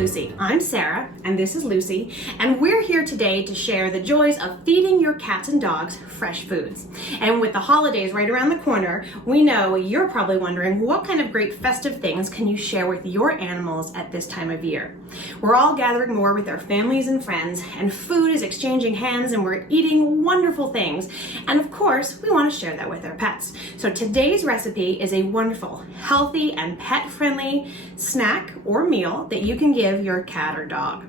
Lucy. I'm Sarah, and this is Lucy, and we're here today to share the joys of feeding your cats and dogs fresh foods. And with the holidays right around the corner, we know you're probably wondering what kind of great festive things can you share with your animals at this time of year. We're all gathering more with our families and friends, and food is exchanging hands, and we're eating wonderful things. And of course, we want to share that with our pets. So today's recipe is a wonderful, healthy, and pet-friendly snack or meal that you can give your cat or dog.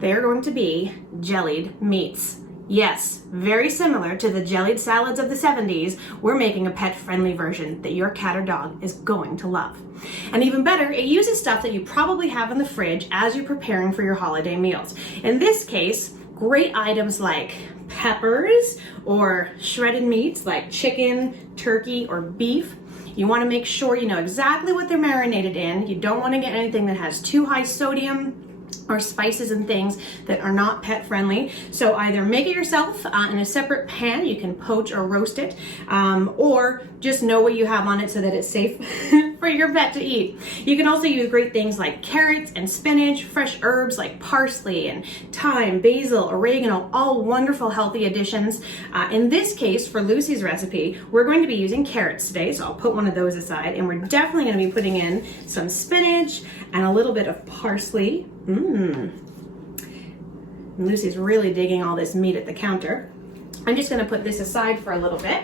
They're going to be jellied meats. Yes, very similar to the jellied salads of the 70s, we're making a pet-friendly version that your cat or dog is going to love. And even better, it uses stuff that you probably have in the fridge as you're preparing for your holiday meals. In this case, great items like peppers or shredded meats like chicken, turkey, or beef. You want to make sure you know exactly what they're marinated in. You don't want to get anything that has too high sodium or spices and things that are not pet friendly. So either make it yourself in a separate pan, you can poach or roast it, or just know what you have on it so that it's safe for your pet to eat. You can also use great things like carrots and spinach, fresh herbs like parsley and thyme, basil, oregano, all wonderful healthy additions. In this case, for Lucy's recipe, we're going to be using carrots today, so I'll put one of those aside, and we're definitely going to be putting in some spinach and a little bit of parsley. Lucy's really digging all this meat at the counter. I'm just going to put this aside for a little bit.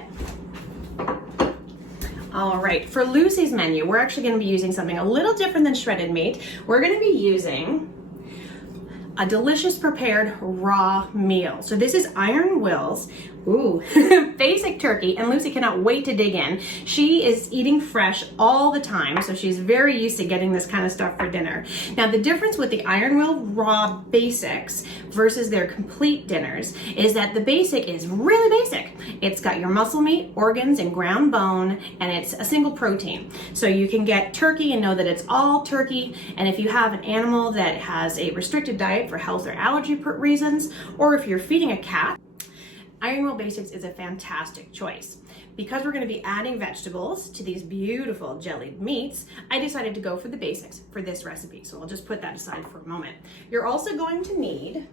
All right, for Lucy's menu, we're actually going to be using something a little different than shredded meat. We're going to be using a delicious prepared raw meal. So this is Iron Will's basic turkey, and Lucy cannot wait to dig in. She is eating fresh all the time, so she's very used to getting this kind of stuff for dinner. Now, the difference with the Iron Will raw basics versus their complete dinners is that the basic is really basic. It's got your muscle meat, organs, and ground bone, and it's a single protein. So you can get turkey and know that it's all turkey, and if you have an animal that has a restricted diet for health or allergy reasons, or if you're feeding a cat, Iron Will Basics is a fantastic choice. Because we're going to be adding vegetables to these beautiful jellied meats, I decided to go for the basics for this recipe. So I'll just put that aside for a moment. You're also going to need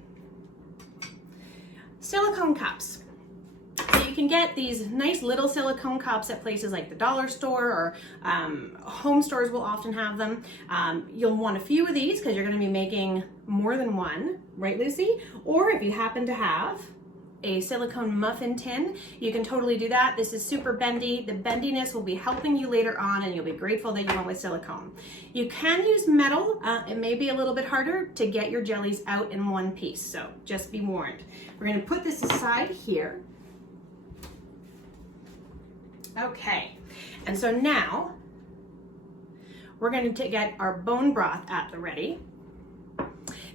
silicone cups. So you can get these nice little silicone cups at places like the dollar store, or home stores will often have them. You'll want a few of these because you're going to be making more than one, right, Lucy? Or if you happen to have a silicone muffin tin, you can totally do that. This is super bendy. The bendiness will be helping you later on, and you'll be grateful that you went with silicone. You can use metal. It may be a little bit harder to get your jellies out in one piece, so just be warned. We're going to put this aside here. Okay, and so now we're going to get our bone broth at the ready.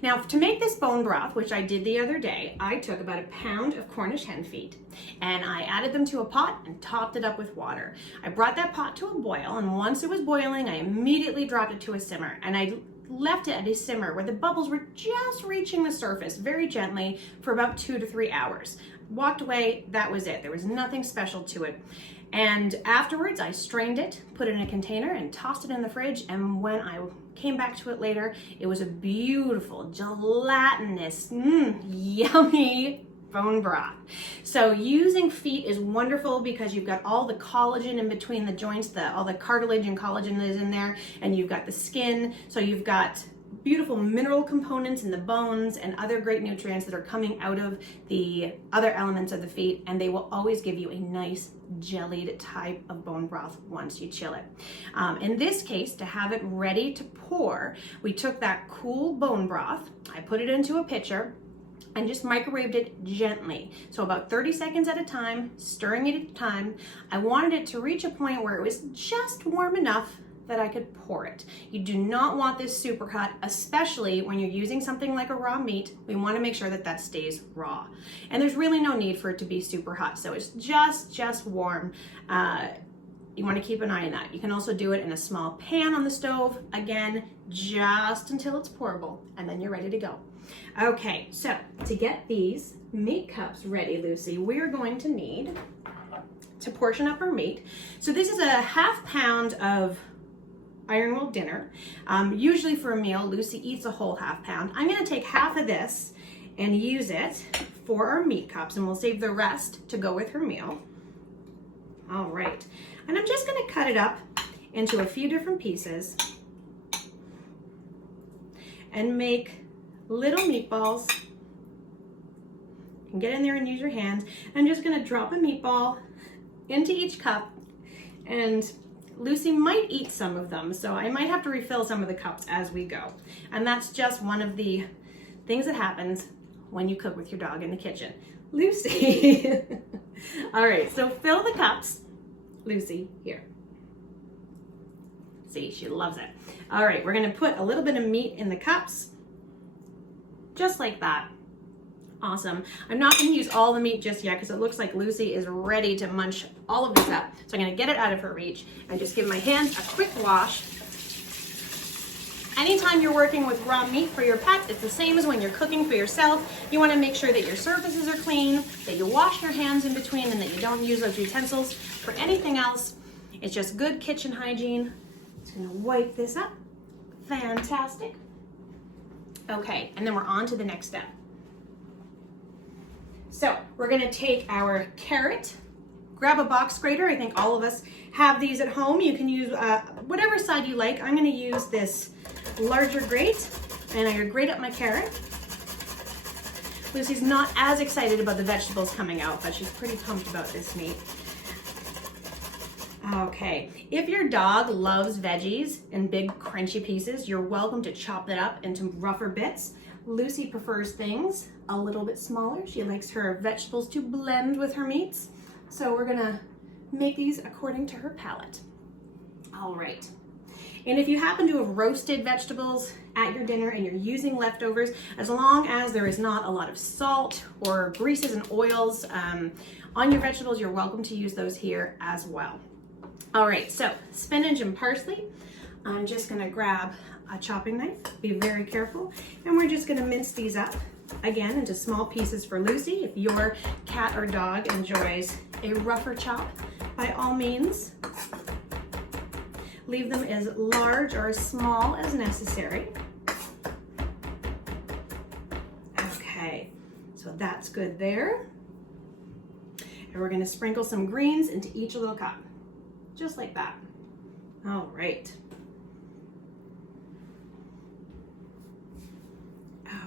Now, to make this bone broth, which I did the other day, I took about a pound of Cornish hen feet and I added them to a pot and topped it up with water. I brought that pot to a boil, and once it was boiling, I immediately dropped it to a simmer, and I left it at a simmer where the bubbles were just reaching the surface very gently for about 2 to 3 hours. Walked away, that was it. There was nothing special to it. And afterwards, I strained it, put it in a container, and tossed it in the fridge. And when I came back to it later, it was a beautiful, gelatinous, yummy bone broth. So using feet is wonderful because you've got all the collagen in between the joints, all the cartilage and collagen is in there, and you've got the skin. So you've got beautiful mineral components in the bones and other great nutrients that are coming out of the other elements of the feet, and they will always give you a nice jellied type of bone broth once you chill it. In this case, to have it ready to pour, we took that cool bone broth, I put it into a pitcher, and just microwaved it gently. So about 30 seconds at a time, stirring it at a time. I wanted it to reach a point where it was just warm enough that I could pour it. You do not want this super hot, especially when you're using something like a raw meat. We want to make sure that that stays raw. And there's really no need for it to be super hot, so it's just warm. You want to keep an eye on that. You can also do it in a small pan on the stove, again, just until it's pourable, and then you're ready to go. Okay, so to get these meat cups ready, Lucy, we're going to need to portion up our meat. So this is a 1/2 pound of iron will dinner. Usually for a meal, Lucy eats a whole ½ pound. I'm gonna take half of this and use it for our meat cups, and we'll save the rest to go with her meal. All right, and I'm just gonna cut it up into a few different pieces and make little meatballs. You can get in there and use your hands. I'm just gonna drop a meatball into each cup, and Lucy might eat some of them, so I might have to refill some of the cups as we go. And that's just one of the things that happens when you cook with your dog in the kitchen. Lucy. All right, so fill the cups. Lucy, here. See, she loves it. All right, we're gonna put a little bit of meat in the cups, just like that. Awesome. I'm not gonna use all the meat just yet because it looks like Lucy is ready to munch all of this up. So I'm gonna get it out of her reach and just give my hands a quick wash. Anytime you're working with raw meat for your pets, it's the same as when you're cooking for yourself. You wanna make sure that your surfaces are clean, that you wash your hands in between, and that you don't use those utensils for anything else. It's just good kitchen hygiene. Just gonna wipe this up. Fantastic. Okay, and then we're on to the next step. So we're gonna take our carrot, grab a box grater. I think all of us have these at home. You can use whatever side you like. I'm gonna use this larger grate, and I'm gonna grate up my carrot. Lucy's not as excited about the vegetables coming out, but she's pretty pumped about this meat. Okay, if your dog loves veggies in big crunchy pieces, you're welcome to chop that up into rougher bits. Lucy prefers things a little bit smaller. She likes her vegetables to blend with her meats. So we're gonna make these according to her palate. All right. And if you happen to have roasted vegetables at your dinner and you're using leftovers, as long as there is not a lot of salt or greases and oils on your vegetables, you're welcome to use those here as well. All right, so spinach and parsley. I'm just gonna grab a chopping knife, be very careful, and we're just gonna mince these up again into small pieces for Lucy. If your cat or dog enjoys a rougher chop, by all means, leave them as large or as small as necessary. Okay, so that's good there. And we're gonna sprinkle some greens into each little cup, just like that. All right.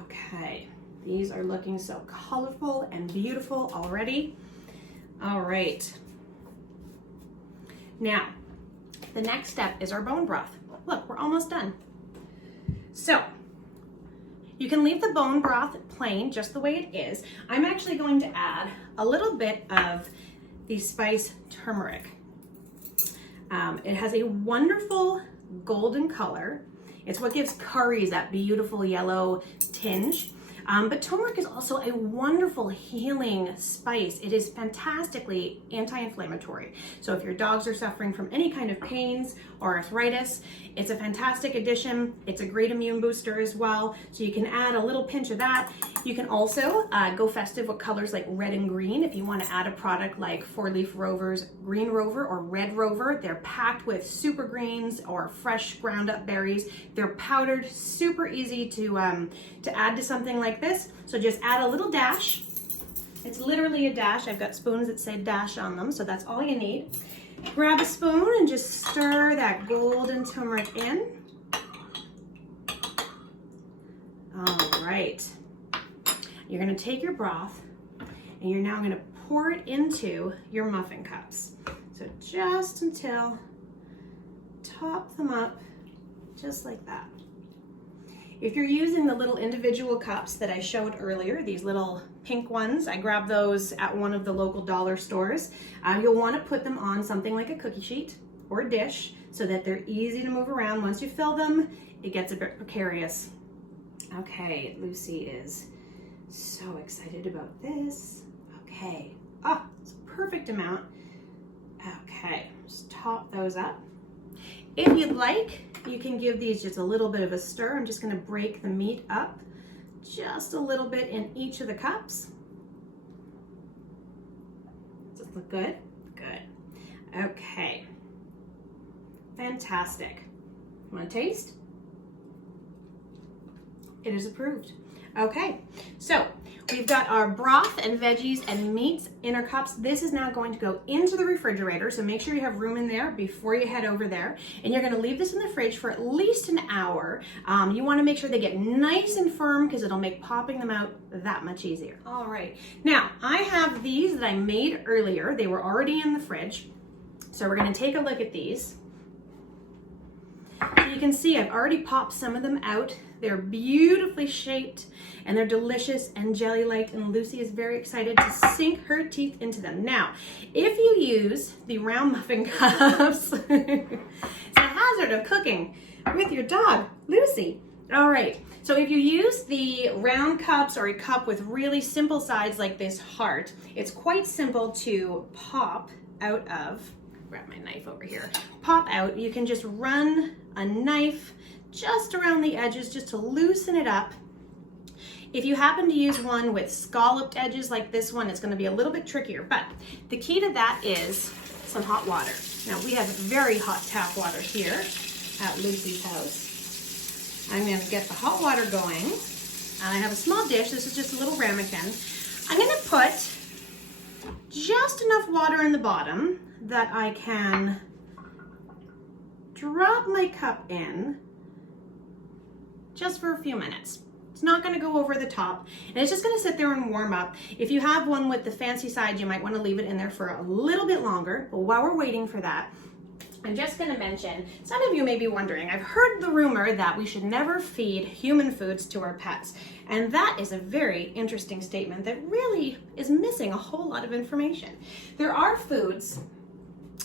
Okay, these are looking so colorful and beautiful already. All right. Now, the next step is our bone broth. Look, we're almost done. So, you can leave the bone broth plain, just the way it is. I'm actually going to add a little bit of the spice turmeric. It has a wonderful golden color. It's what gives curries that beautiful yellow tinge. But turmeric is also a wonderful healing spice. It is fantastically anti-inflammatory. So if your dogs are suffering from any kind of pains or arthritis, it's a fantastic addition. It's a great immune booster as well. So you can add a little pinch of that. You can also go festive with colors like red and green. If you want to add a product like 4-Leaf Rover's Green Rover or Red Rover, they're packed with super greens or fresh ground up berries. They're powdered, super easy to add to something like this. So just add a little dash. It's literally a dash. I've got spoons that say dash on them, so that's all you need. Grab a spoon and just stir that golden turmeric in. All right. You're gonna take your broth and you're now gonna pour it into your muffin cups. So just until, top them up, just like that. If you're using the little individual cups that I showed earlier, these little pink ones, I grabbed those at one of the local dollar stores. You'll want to put them on something like a cookie sheet or a dish so that they're easy to move around. Once you fill them, it gets a bit precarious. Okay, Lucy is so excited about this. Okay, it's a perfect amount. Okay, just top those up. If you'd like, you can give these just a little bit of a stir. I'm just gonna break the meat up just a little bit in each of the cups. Does this look good? Good. Okay. Fantastic. Want to taste? It is approved. Okay, so we've got our broth and veggies and meats in our cups. This is now going to go into the refrigerator, so make sure you have room in there before you head over there. And you're gonna leave this in the fridge for at least an hour. You wanna make sure they get nice and firm because it'll make popping them out that much easier. All right, now I have these that I made earlier. They were already in the fridge. So we're gonna take a look at these. So you can see I've already popped some of them out. They're beautifully shaped and they're delicious and jelly-like, and Lucy is very excited to sink her teeth into them. Now, if you use the round muffin cups, it's a hazard of cooking with your dog, Lucy. All right, so if you use the round cups or a cup with really simple sides like this heart, it's quite simple to pop out of. Grab my knife over here. Pop out. You can just run a knife just around the edges just to loosen it up. If you happen to use one with scalloped edges like this one, it's going to be a little bit trickier, but the key to that is some hot water. Now we have very hot tap water here at Lucy's house. I'm going to get the hot water going, and I have a small dish. This is just a little ramekin. I'm going to put just enough water in the bottom that I can drop my cup in just for a few minutes. It's not going to go over the top, and it's just going to sit there and warm up. If you have one with the fancy side, you might want to leave it in there for a little bit longer. But while we're waiting for that, I'm just going to mention, some of you may be wondering, I've heard the rumor that we should never feed human foods to our pets. And that is a very interesting statement that really is missing a whole lot of information. There are foods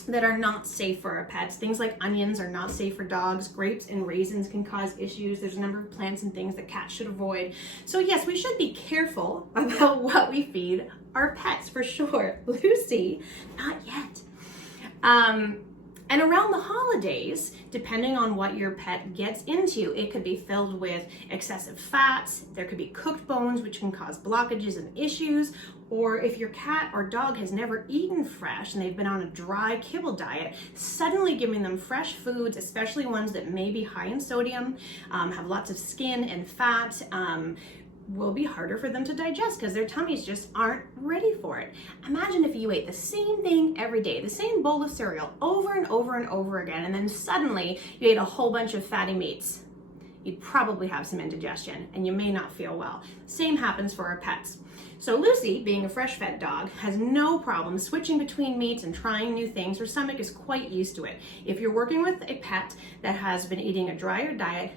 that are not safe for our pets. Things like onions are not safe for dogs. Grapes and raisins can cause issues. There's a number of plants and things that cats should avoid. So yes, we should be careful about what we feed our pets for sure. Lucy, not yet. And around the holidays, depending on what your pet gets into, it could be filled with excessive fats. There could be cooked bones, which can cause blockages and issues. Or if your cat or dog has never eaten fresh and they've been on a dry kibble diet, suddenly giving them fresh foods, especially ones that may be high in sodium, have lots of skin and fat, will be harder for them to digest because their tummies just aren't ready for it. Imagine if you ate the same thing every day, the same bowl of cereal over and over and over again, and then suddenly you ate a whole bunch of fatty meats. You'd probably have some indigestion and you may not feel well. Same happens for our pets. So Lucy, being a fresh fed dog, has no problem switching between meats and trying new things. Her stomach is quite used to it. If you're working with a pet that has been eating a drier diet,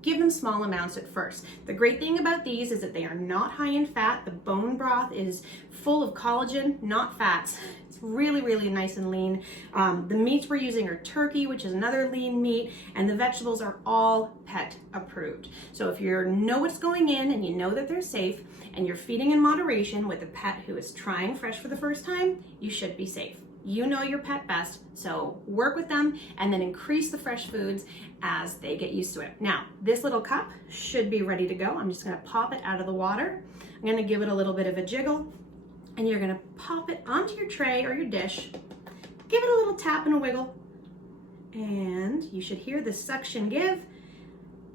give them small amounts at first. The great thing about these is that they are not high in fat. The bone broth is full of collagen, not fats. It's really, really nice and lean. The meats we're using are turkey, which is another lean meat, and the vegetables are all pet approved. So if you know what's going in and you know that they're safe and you're feeding in moderation with a pet who is trying fresh for the first time, you should be safe. You know your pet best, so work with them and then increase the fresh foods as they get used to it. Now, this little cup should be ready to go. I'm just gonna pop it out of the water. I'm gonna give it a little bit of a jiggle, and you're gonna pop it onto your tray or your dish. Give it a little tap and a wiggle, and you should hear the suction give,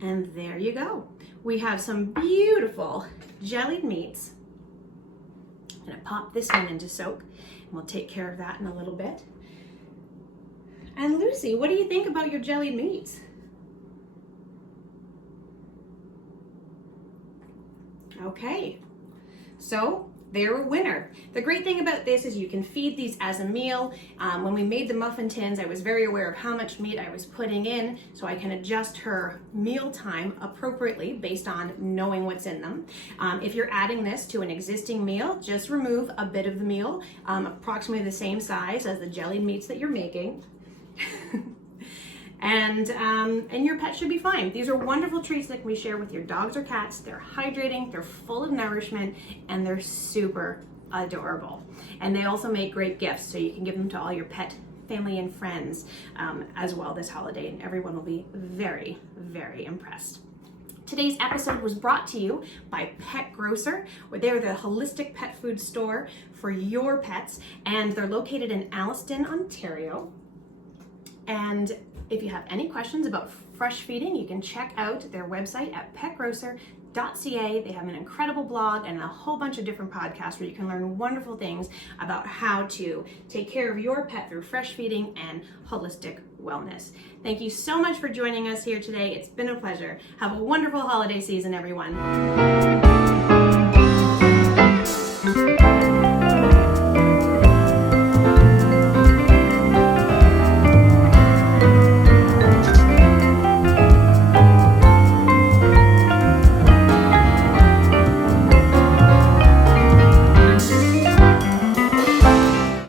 and there you go. We have some beautiful jellied meats. I'm gonna pop this one into soak, and we'll take care of that in a little bit. And Lucy, what do you think about your jellied meats? Okay, so they're a winner. The great thing about this is you can feed these as a meal. When we made the muffin tins, I was very aware of how much meat I was putting in, so I can adjust her meal time appropriately based on knowing what's in them. If you're adding this to an existing meal, just remove a bit of the meal, approximately the same size as the jellied meats that you're making. And your pet should be fine. These are wonderful treats that we share with your dogs or cats. They're hydrating, they're full of nourishment, and they're super adorable. And they also make great gifts, so you can give them to all your pet family and friends as well this holiday, and everyone will be very, very impressed. Today's episode was brought to you by Petgrocer, where they're the holistic pet food store for your pets, and they're located in Alliston, Ontario. And If you have any questions about fresh feeding, you can check out their website at Petgrocer.ca. They have an incredible blog and a whole bunch of different podcasts where you can learn wonderful things about how to take care of your pet through fresh feeding and holistic wellness. Thank you so much for joining us here today. It's been a pleasure. Have a wonderful holiday season, everyone.